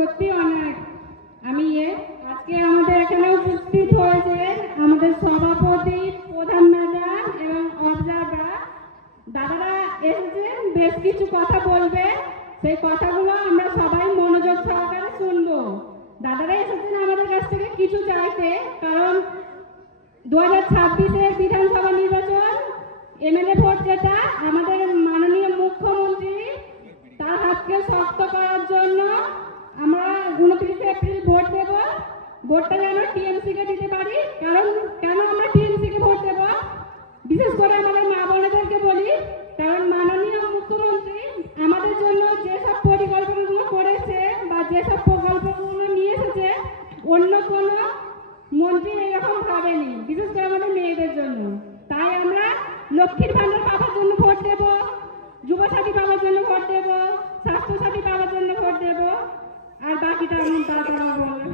সত্যি অনেক আমি আজকে আমাদের এখানে উপস্থিত হয়েছে আমাদের সভাপতি, প্রধান ম্যাডাম এবং অবজারভার দাদারা এসেছেন, বেশ কিছু কথা বলবে। সেই কথাগুলো আমরা সবাই মনোযোগ সহকারে শুনবো। দাদারা এসেছেন আমাদের কাছ থেকে কিছু চাইতে, কারণ 2026-এর বিধানসভা নির্বাচন এমএলএ ভোট যেটা আমাদের মাননীয় মুখ্যমন্ত্রী তার হাতকে শক্ত করার জন্য আমরা 29 এপ্রিল ভোট দেব। ভোটটা যেন টিএমসিকে দিতে পারি। কারণ কেন আমরা টিএমসিকে ভোট দেব, বিশেষ করে আমাদের মা বোনেদেরকে বলি, কারণ মাননীয় মুখ্যমন্ত্রী আমাদের জন্য যেসব পরিকল্পনাগুলো করেছে বা যেসব প্রকল্পগুলো নিয়ে এসেছে অন্য কোনো মন্ত্রী এরকম ভাবেনি, বিশেষ করে আমাদের মেয়েদের জন্য। তাই আমরা লক্ষ্মীর ভান্ডার পাওয়ার জন্য ভোট দেব, যুবসাথী পাওয়ার জন্য ভোট দেব, স্বাস্থ্যসাথী পাওয়ার জন্য ভোট দেব, আর বাকিটা আমি তাড়াতাড়ি বলবো।